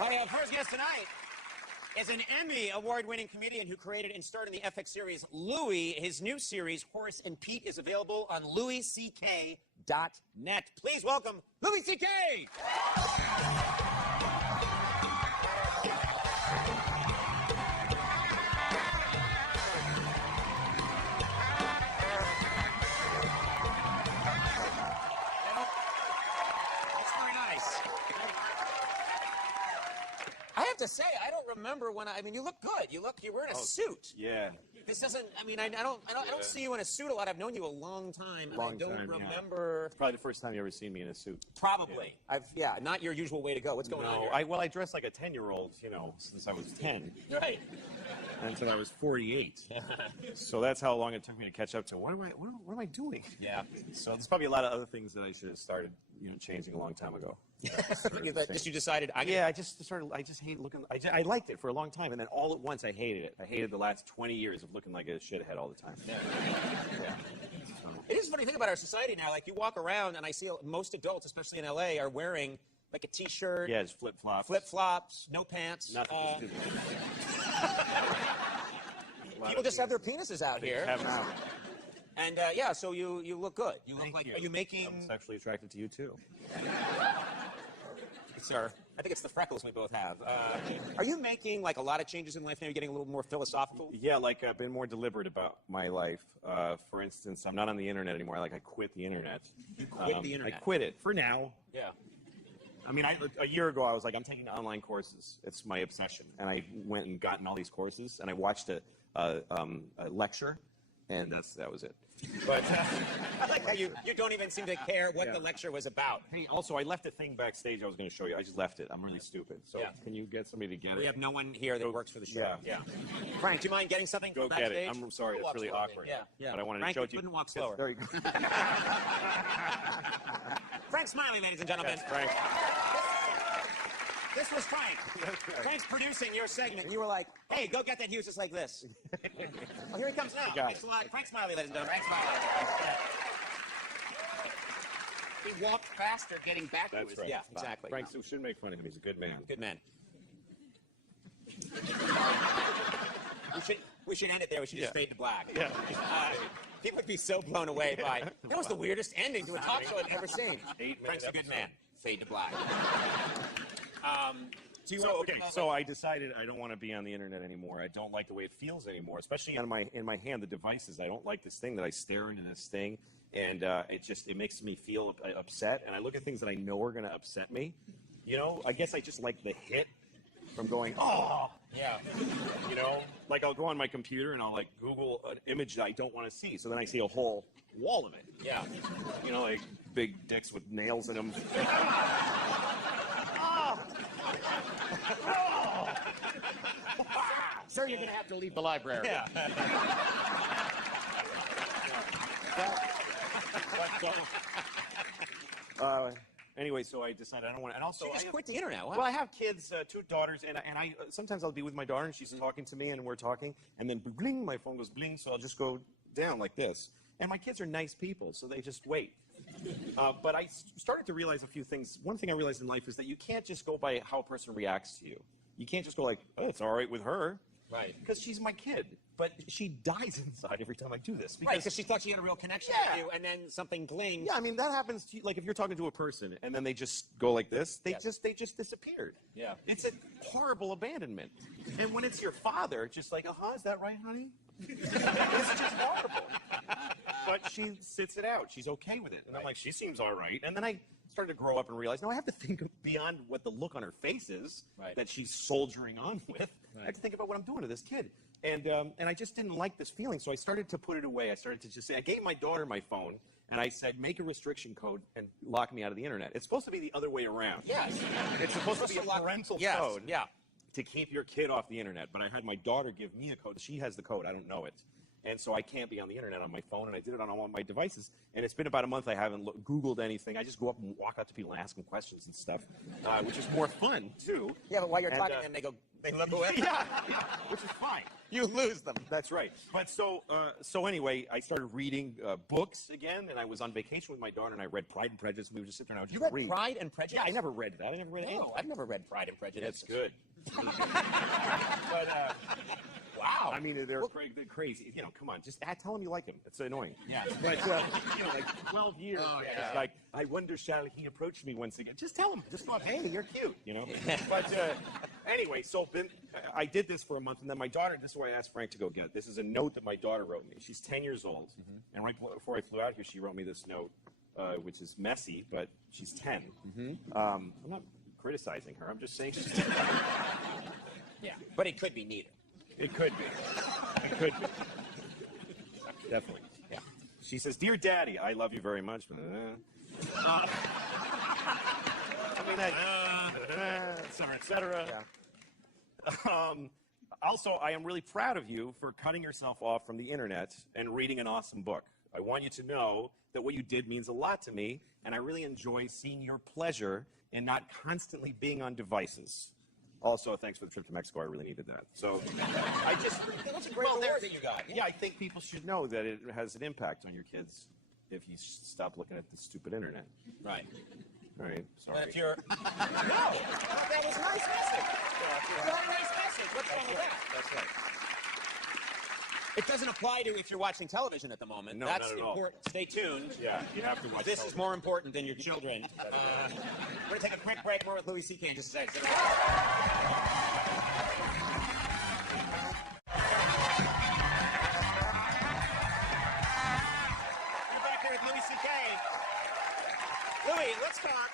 My first guest tonight is an Emmy award-winning comedian who created and starred in the FX series Louis. His new series, Horace and Pete, is available on louisck.net. Please welcome Louis C.K. I have to say, I don't remember when I mean, you look good. You're wearing a suit. Yeah. This doesn't. I mean, I don't see you in a suit a lot. I've known you a long time, and I don't remember. It's probably the first time you ever seen me in a suit. Probably. Yeah. Not your usual way to go. What's going on here? I dress like a 10-year-old, since I was 10. Right. Until I was 48. So that's how long it took me to catch up to what am I doing? Yeah. So there's probably a lot of other things that I should have started, changing a long time ago. Just you decided. I just hate looking. I liked it for a long time, and then all at once I hated it. I hated the last 20 years of looking like a shithead all the time. Yeah. It is a funny thing about our society now. Like, you walk around, and I see most adults, especially in LA, are wearing like a T-shirt. Yeah, just flip-flops. Flip-flops, no pants. Nothing stupid. People just have their penises out here. Have now. And so you look good. You look like. Are you making? I'm sexually attracted to you too. Sir, I think it's the freckles we both have. Are you making like a lot of changes in life now? You're getting a little more philosophical? Yeah, like I've been more deliberate about my life. For instance, I'm not on the internet anymore. Like, I quit the internet. You quit the internet? I quit it for now. Yeah. I mean, a year ago, I was like, I'm taking online courses. It's my obsession. And I went and gotten all these courses, and I watched a lecture, and that was it. But I like how you don't even seem to care what the lecture was about. Hey, also, I left a thing backstage I was going to show you. I just left it. I'm really stupid. So can you get somebody to get it? We have no one here that works for the show. Yeah. Frank, do you mind getting something Go backstage? get it. I'm sorry. It's really awkward. Yeah. But I wanted Frank, to show it to you. Couldn't walk slower. There you go. Frank Smiley, ladies and gentlemen. Yes, Frank. This was Frank. Frank's producing your segment, and you were like, hey, go get that. He was just like this. Well, here he comes now. Thanks a lot. Frank Smiley, ladies and gentlemen. Frank Smiley. He walked faster getting back to That's his... right. Yeah, exactly. Frank shouldn't make fun of him. He's a good man. Good man. We should end it there. We should just fade to black. Yeah. People would be so blown away by... That was the weirdest ending to a talk show I've ever seen. Frank's a good man. Fade to black. So I decided I don't want to be on the internet anymore. I don't like the way it feels anymore, especially in my hand, the devices. I don't like this thing that I stare into this thing, and it makes me feel upset. And I look at things that I know are going to upset me. I guess I just like the hit from going, oh, yeah. Like I'll go on my computer and I'll like Google an image that I don't want to see. So then I see a whole wall of it. Yeah. Like big dicks with nails in them. Sir, you're going to have to leave the library. Yeah. Anyway, so I decided I don't want to. And also, you just quit the internet. Wow. Well, I have kids, 2 daughters, and I sometimes I'll be with my daughter, and she's talking to me, and we're talking, and then bling, my phone goes bling, so I'll just go down like this. And my kids are nice people, so they just wait. But I started to realize a few things. One thing I realized in life is that you can't just go by how a person reacts to you. You can't just go like, oh, it's all right with her. Right. Because she's my kid. But she dies inside every time I do this. Because she thought she had a real connection with you, and then something glings. Yeah, I mean, that happens to you. Like, if you're talking to a person, and then they just go like this, they just disappeared. Yeah. It's a horrible abandonment. And when it's your father, just like, is that right, honey? It's just horrible. But she sits it out. She's okay with it. And I'm like, she seems all right. And then I started to grow up and realize, no, I have to think beyond what the look on her face is that she's soldiering on with. I have to think about what I'm doing to this kid. And I just didn't like this feeling, so I started to put it away. I started to just say, I gave my daughter my phone, and I said, make a restriction code and lock me out of the internet. It's supposed to be the other way around. Yes. It's supposed to be a parental code. Yeah. To keep your kid off the internet. But I had my daughter give me a code. She has the code. I don't know it. And so I can't be on the internet on my phone, and I did it on all of my devices. And it's been about a month I haven't Googled anything. I just go up and walk out to people and ask them questions and stuff, which is more fun, too. Yeah, but while you're talking to them, they go, They look away. Yeah, which is fine. You lose them. That's right. But so anyway, I started reading books again, and I was on vacation with my daughter, and I read Pride and Prejudice. We would just sit there and I would You just read Pride and Prejudice? Yeah, I never read that. I never read No, I've never read Pride and Prejudice. That's good. But wow, I mean they're crazy. You know, come on, just tell him you like him. It's annoying. Yeah. But you know, like 12 years. Oh, yeah. It's like, I wonder shall he approach me once again? Just tell him. Just go, hey, you're cute. You know. But anyway, so then I did this for a month, and then my daughter. This is why I asked Frank to go get it. This is a note that my daughter wrote me. She's 10 years old, and right before I flew out here, she wrote me this note, which is messy, but she's 10. I'm not criticizing her. I'm just saying she's 10. Yeah. But it could be neither. It could be. It could be. Definitely. Yeah. She says, "Dear Daddy, I love you very much." I mean, et cetera, et cetera. Yeah. Also, I am really proud of you for cutting yourself off from the internet and reading an awesome book. I want you to know that what you did means a lot to me, and I really enjoy seeing your pleasure in not constantly being on devices. Also, thanks for the trip to Mexico. I really needed that. So, I just... That's a great award that you got. Yeah, I think people should know that it has an impact on your kids if you stop looking at the stupid internet. Right. All right, sorry. But if you're... No, that was a nice message. Very nice message. What's wrong with that? That's right. It doesn't apply to if you're watching television at the moment. No, that's not at all. important. Stay tuned. Yeah, you have to watch This is more important than your children. We're going to take a quick break. More with Louis C.K. in just a second. We're back here with Louis C.K. Louis, let's talk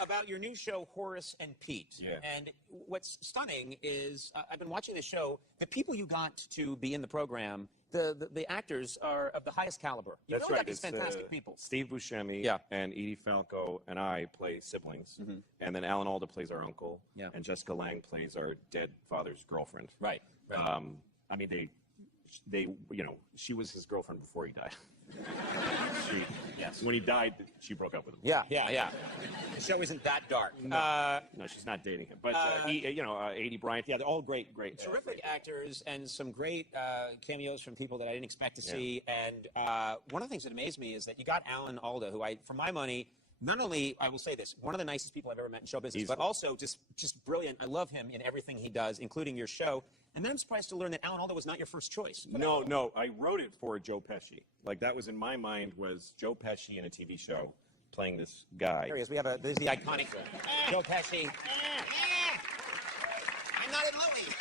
about your new show, Horace and Pete. Yeah. And what's stunning is I've been watching the show. The people you got to be in the program, the actors are of the highest caliber. You That's really right. got these fantastic people. Steve Buscemi Yeah. and Edie Falco and I play siblings. And then Alan Alda plays our uncle. Yeah. And Jessica Lange plays our dead father's girlfriend. Right. I mean, they, you know, she was his girlfriend before he died. Yes. When he died, she broke up with him. Yeah. The show isn't that dark. No, she's not dating him. But, Edie Bryant, yeah, they're all great. Terrific actors and some great cameos from people that I didn't expect to see. And one of the things that amazed me is that you got Alan Alda, who for my money, not only, I will say this, one of the nicest people I've ever met in show business, but also just brilliant. I love him in everything he does, including your show. And then I'm surprised to learn that Alan Alda was not your first choice. No, I wrote it for Joe Pesci. Like, that was in my mind was Joe Pesci in a TV show playing this guy. There he is. This is the iconic Joe Pesci. I'm not in Louis.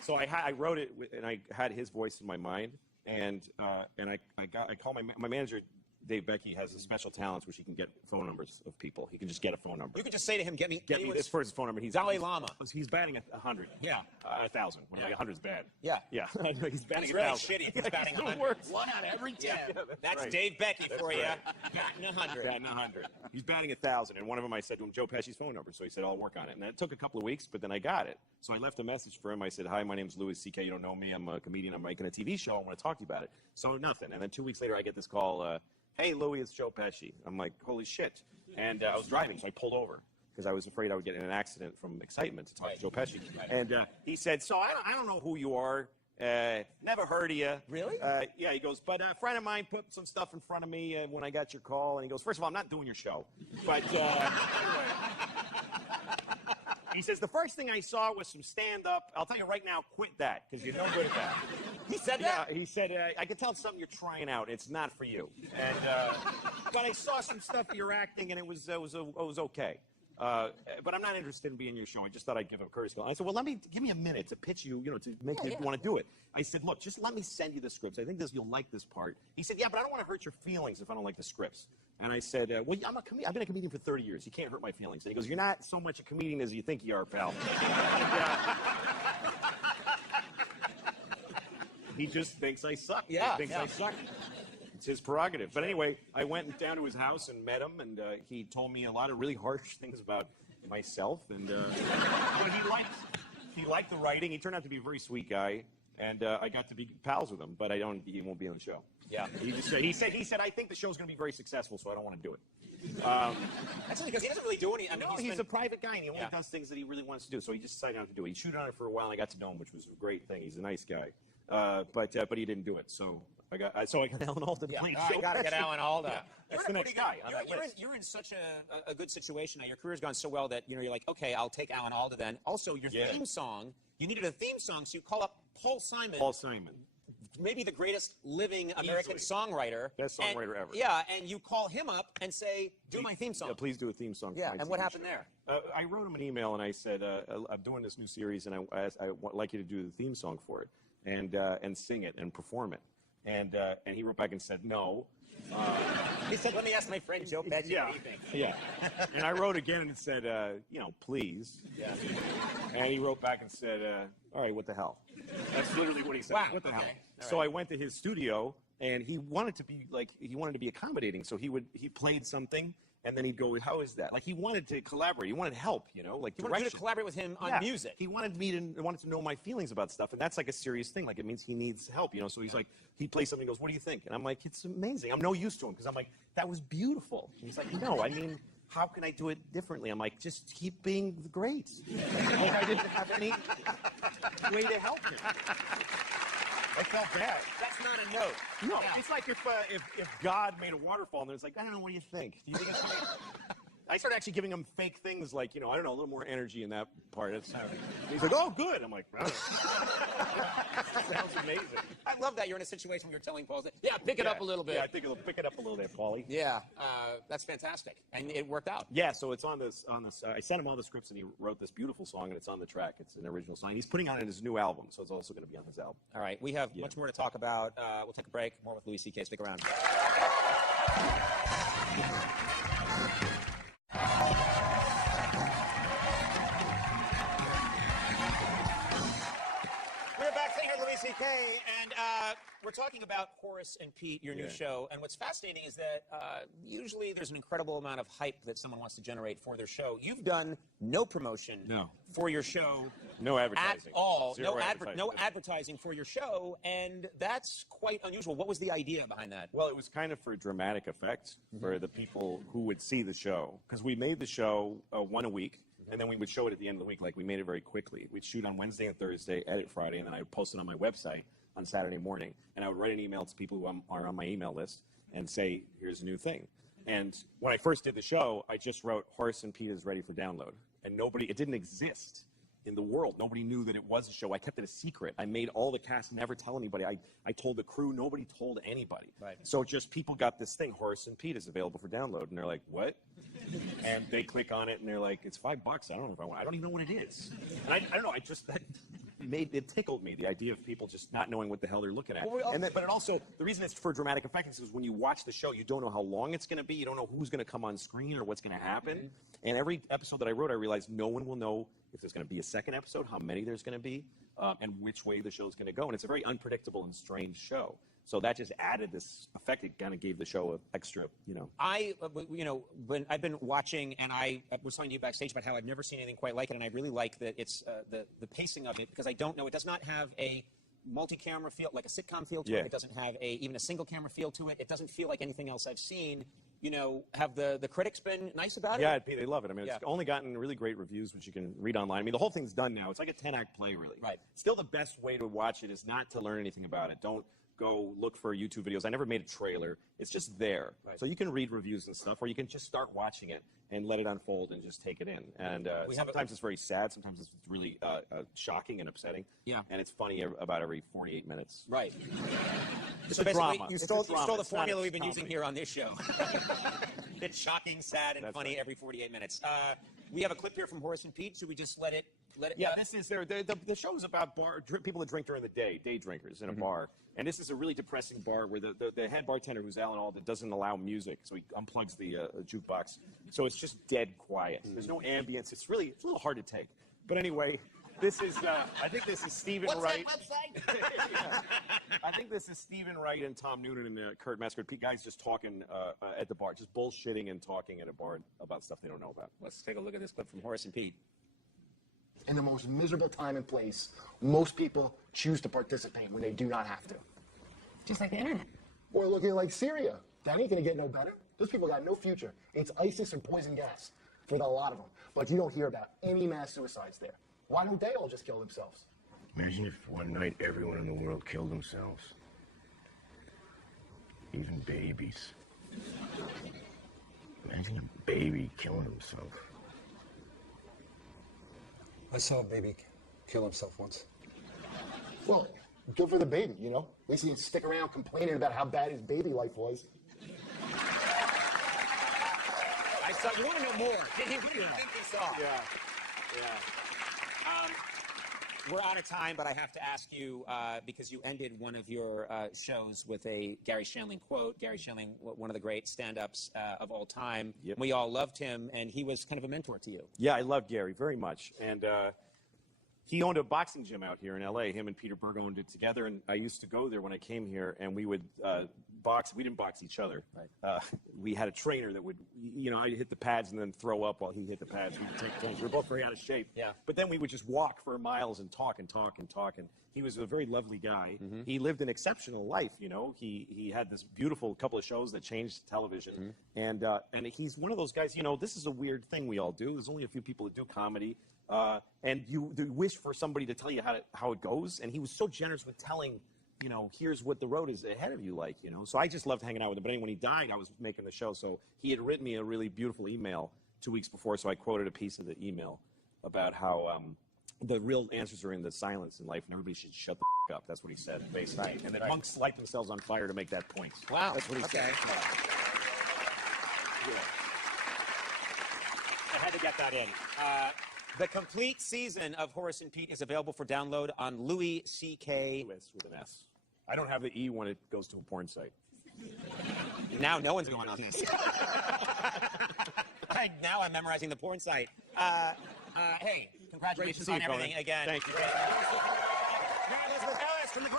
So I wrote it, and I had his voice in my mind, and I called my manager. Dave Becky has a special talent where he can get phone numbers of people. He can just get a phone number. You could just say to him, get me this person's phone number. He's Dalai Lama. He's batting 100. Yeah. 1,000. Like 100's bad. Yeah. Yeah. He's batting That's really 1,000. shitty if he's batting 100. One out of every 10. Yeah. That's right. Dave Becky for you. right. Batting 100. Batting 100. He's batting 1,000. And one of them, I said to him, Joe Pesci's phone number. So he said, I'll work on it. And it took a couple of weeks, but then I got it. So I left a message for him. I said, hi, my name's Louis C.K. You don't know me. I'm a comedian. I'm making a TV show. I want to talk to you about it. So nothing. And then 2 weeks later, I get this call, hey, Louis, it's Joe Pesci. I'm like, holy shit. And I was driving, so I pulled over because I was afraid I would get in an accident from excitement to talk to Joe Pesci. And he said, so I don't know who you are. Never heard of you. Really? Yeah, he goes, but a friend of mine put some stuff in front of me when I got your call. And he goes, first of all, I'm not doing your show. But he says, the first thing I saw was some stand-up. I'll tell you right now, quit that, because you're no good at that. He said that? Yeah, he said, I can tell it's something you're trying out. It's not for you. And but I saw some stuff of your acting, and it was okay. But I'm not interested in being in your show. I just thought I'd give a courtesy call. I said, well, give me a minute to pitch you, to make you want to do it. I said, look, just let me send you the scripts. I think you'll like this part. He said, yeah, but I don't want to hurt your feelings if I don't like the scripts. And I said, well, I've been a comedian for 30 years. You can't hurt my feelings. And he goes, you're not so much a comedian as you think you are, pal. He just thinks I suck. Yeah, He thinks I suck. It's his prerogative. But anyway, I went down to his house and met him, and he told me a lot of really harsh things about myself. And but he liked the writing. He turned out to be a very sweet guy, and I got to be pals with him. But he won't be on the show. Yeah. He said, I think the show's going to be very successful, so I don't want to do it. That's because he doesn't really do any. I mean, No, he's been, a private guy, and he only Yeah. does things that he really wants to do. So he just decided not to do it. He chewed on it for a while, and I got to know him, which was a great thing. He's a nice guy, but he didn't do it. So I got Alan Alda to play. I got to get Alan Alda. Yeah. That's the next guy on that list. You're in such a good situation now. Your career's gone so well that you're like, okay, I'll take Alan Alda then. Also, your theme song. You needed a theme song, so you call up Paul Simon. Paul Simon. Maybe the greatest living American songwriter. Best songwriter ever. Yeah, and you call him up and say, do my theme song. Yeah, please do a theme song. Yeah, for my and what TV happened show. there? I wrote him an email and I said, I'm doing this new series and I would like you to do the theme song for it and sing it and perform it. And he wrote back and said, no. He said, let me ask my friend Joe Pesci what he thinks. Yeah. And I wrote again and said, please. Yeah. And he wrote back and said, all right, what the hell? That's literally what he said. Wow, What the hell? okay. So I went to his studio, and he wanted to be accommodating. So he played something, and then he'd go, how is that? Like, he wanted to collaborate. He wanted help, like He wanted you to direction. collaborate with him on music. He wanted to know my feelings about stuff, and that's like a serious thing. Like, it means he needs help, So he's like, he plays something, he goes, what do you think? And I'm like, it's amazing. I'm no use to him, because I'm like, that was beautiful. And he's like, no, I mean, how can I do it differently? I'm like, just keep being great. I didn't have any way to help him. I felt bad. That's not a note. No, it's like if God made a waterfall and it's like, I don't know, what do you think? Do you think it's funny? I started actually giving him fake things like, I don't know, a little more energy in that part. He's like, oh, good. I'm like, wow. Sounds amazing. I love that you're in a situation where you're telling Paul, pick it up a little bit. Yeah, I think it'll pick it up a little bit, Paulie. Yeah, that's fantastic. And it worked out. Yeah, so it's on this. I sent him all the scripts, and he wrote this beautiful song, and it's on the track. It's an original song. He's putting on it his new album, so it's also going to be on his album. All right, we have much more to talk about. We'll take a break. More with Louis C.K. Stick around. We're back sitting here with Louis C.K. and we're talking about Horace and Pete, your new show. And what's fascinating is that usually there's an incredible amount of hype that someone wants to generate for their show. You've done no promotion for your show. No advertising. At all. Zero No advertising for your show, and that's quite unusual. What was the idea behind that? Well, it was kind of for dramatic effect for the people who would see the show. Because we made the show one a week, and then we would show it at the end of the week. Like, we made it very quickly. We'd shoot on Wednesday and Thursday, edit Friday, and then I would post it on my website on Saturday morning. And I would write an email to people who are on my email list and say, here's a new thing. And when I first did the show, I just wrote, Horace and Pete is ready for download. And it didn't exist in the world. Nobody knew that it was a show. I kept it a secret. I made all the cast never tell anybody. I told the crew, nobody told anybody. Right. So just people got this thing, Horace and Pete is available for download. And they're like, what? And they click on it and they're like, it's $5. I don't know if I want. I don't even know what it is. And I don't know. It tickled me, the idea of people just not knowing what the hell they're looking at. But it also, the reason it's for dramatic effect is because when you watch the show, you don't know how long it's going to be. You don't know who's going to come on screen or what's going to happen. And every episode that I wrote, I realized no one will know if there's going to be a second episode, how many there's going to be, and which way the show's going to go. And it's a very unpredictable and strange show. So that just added this effect. It kind of gave the show an extra, when I've been watching, and I was telling you backstage about how I've never seen anything quite like it, and I really like that it's the pacing of it, because I don't know, it does not have a multi-camera feel, like a sitcom feel to it. It doesn't have even a single camera feel to it. It doesn't feel like anything else I've seen. Have the critics been nice about it? Yeah, they love it. I mean, it's only gotten really great reviews, which you can read online. I mean, the whole thing's done now. It's like a 10-act play, really. Right. Still, the best way to watch it is not to learn anything about it. Don't go look for YouTube videos. I never made a trailer. It's just there. Right. So you can read reviews and stuff, or you can just start watching it and let it unfold and just take it in. And sometimes it's very sad. Sometimes it's really shocking and upsetting. Yeah. And it's funny about every 48 minutes. Right. It's so a basically, drama. you stole the It's formula not we've been comedy. using here on this show. It's shocking, sad, and funny every 48 minutes. We have a clip here from Horace and Pete. Should we just let it? Yeah, this is the show's about people that drink during the day drinkers in a bar. And this is a really depressing bar where the head bartender, who's Alan Alda, doesn't allow music, so he unplugs the jukebox. So it's just dead quiet. There's no ambience. It's a little hard to take. But anyway, this is I think this is Stephen Wright. What's that website? I think this is Stephen Wright and Tom Noonan and Kurt Metzger. Pete guys just talking at the bar, just bullshitting and talking at a bar about stuff they don't know about. Let's take a look at this clip from Horace and Pete. In the most miserable time and place, most people choose to participate when they do not have to. Just like the internet. Or looking like Syria. That ain't gonna get no better. Those people got no future. It's ISIS and poison gas for a lot of them. But you don't hear about any mass suicides there. Why don't they all just kill themselves? Imagine if one night everyone in the world killed themselves. Even babies. Imagine a baby killing himself. I saw a baby kill himself once. Well, good for the baby, you know? At least he didn't stick around complaining about how bad his baby life was. I saw. You want to know more? What do you think he saw? Yeah. We're out of time, but I have to ask you, because you ended one of your shows with a Gary Shandling quote. Gary Shandling, one of the great stand-ups of all time. Yep. We all loved him, and he was kind of a mentor to you. Yeah, I love Gary very much. And he owned a boxing gym out here in L.A. Him and Peter Berg owned it together, and I used to go there when I came here, and we would box. We didn't box each other. Right. We had a trainer that would, I'd hit the pads and then throw up while he hit the pads. We'd take turns. We were both very out of shape. Yeah. But then we would just walk for miles and talk and talk and talk. And he was a very lovely guy. Mm-hmm. He lived an exceptional life, He had this beautiful couple of shows that changed television. Mm-hmm. And he's one of those guys, this is a weird thing we all do. There's only a few people that do comedy. And you wish for somebody to tell you how it goes. And he was so generous with telling, here's what the road is ahead of you like, So I just loved hanging out with him. But anyway, when he died, I was making the show. So he had written me a really beautiful email 2 weeks before. So I quoted a piece of the email about how the real answers are in the silence in life, and everybody should shut the up. That's what he said, basically. Right. And that monks light themselves on fire to make that point. Wow. That's what he said. Yeah. I had to get that in. The complete season of Horace and Pete is available for download on Louis C.K. Lewis with an S. I don't have the E when it goes to a porn site. Now no one's going on this. Now I'm memorizing the porn site. Hey, congratulations on everything again. Thank you. Elizabeth Ellis from the